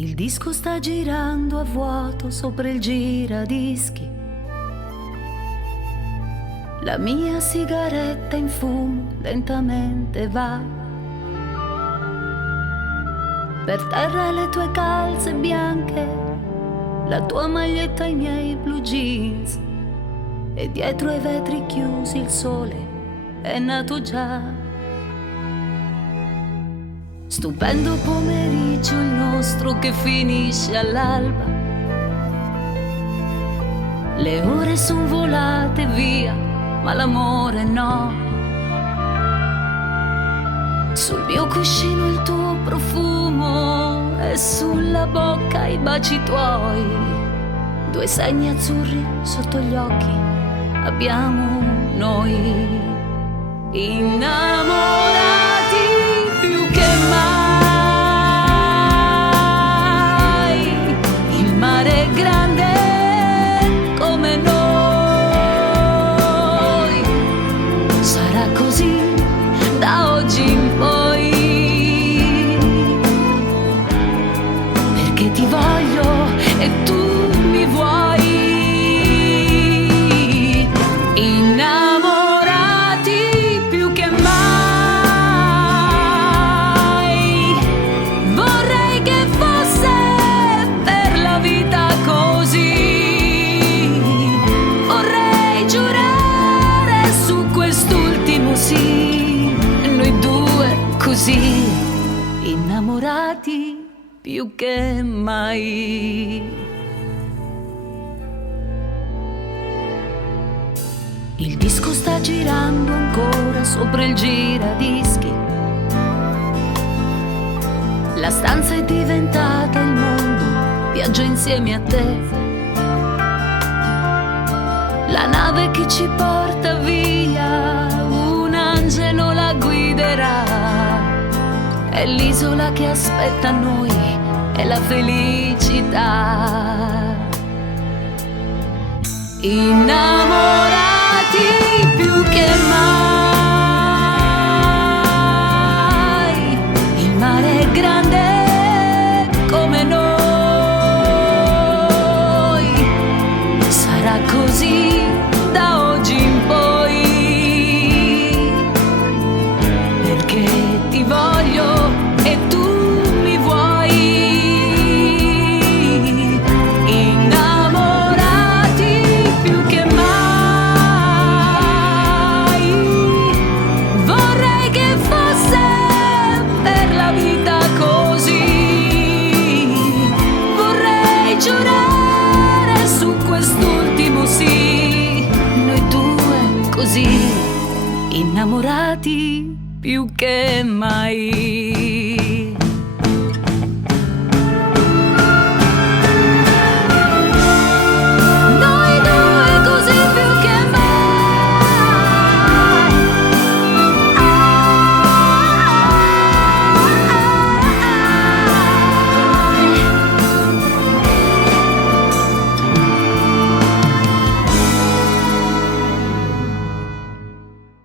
Il disco sta girando a vuoto sopra il giradischi. La mia sigaretta in fumo lentamente va. Per terra le tue calze bianche, la tua maglietta, i miei blue jeans. E dietro ai vetri chiusi il sole è nato già. Stupendo pomeriggio il nostro che finisce all'alba. Le ore son volate via, ma l'amore no. Sul mio cuscino il tuo profumo e sulla bocca i baci tuoi. Due segni azzurri sotto gli occhi abbiamo noi. Innamorati più che mai. Il mare è grande come noi. Sarà così da oggi in poi, perché ti voglio e tu mi vuoi. Innamorati più che mai. Vorrei che fosse per la vita così. Vorrei giurare su quest'ultimo sì, noi due così, innamorati più che mai. Il disco sta girando ancora sopra il giradischi. La stanza è diventata il mondo, viaggio insieme a te. La nave che ci porta via, un angelo la guiderà. È l'isola che aspetta noi, è la felicità. Innamorati più che mai. Il mare è grande come noi. Sarà così da oggi in poi, perché ti voglio e tu mi vuoi. Innamorati più che mai. Vorrei che fosse per la vita così. Vorrei giurare su quest'ultimo sì, noi due così, innamorati più che mai. Noi due così più che mai.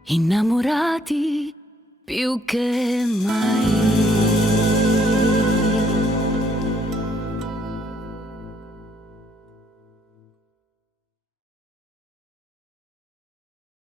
Innamorati più che mai.